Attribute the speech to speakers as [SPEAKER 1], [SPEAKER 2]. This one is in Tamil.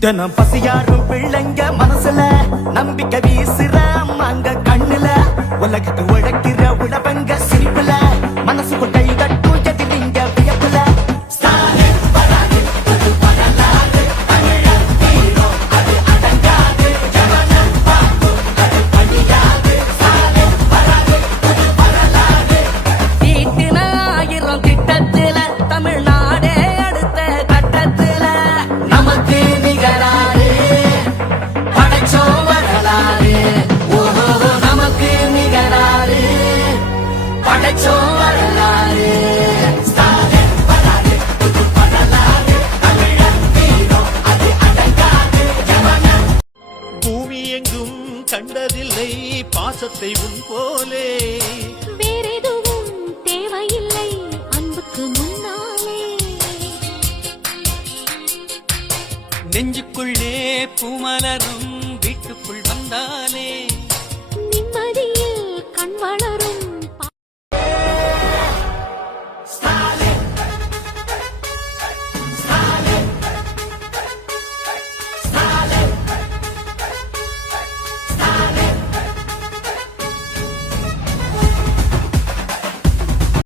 [SPEAKER 1] தினம் பசியாரும் பிள்ளைங்க மனசுல நம்பிக்கை வீசுற படைச்சோம் வரலாறு
[SPEAKER 2] எங்கும் கண்டதில்லை பாசத்தை உன் போலே.
[SPEAKER 3] வேறெதுவும் தேவையில்லை அன்புக்கு முன்னாலே.
[SPEAKER 4] நெஞ்சுக்குள்ளே பூமலரும் வீட்டுக்குள் வந்தா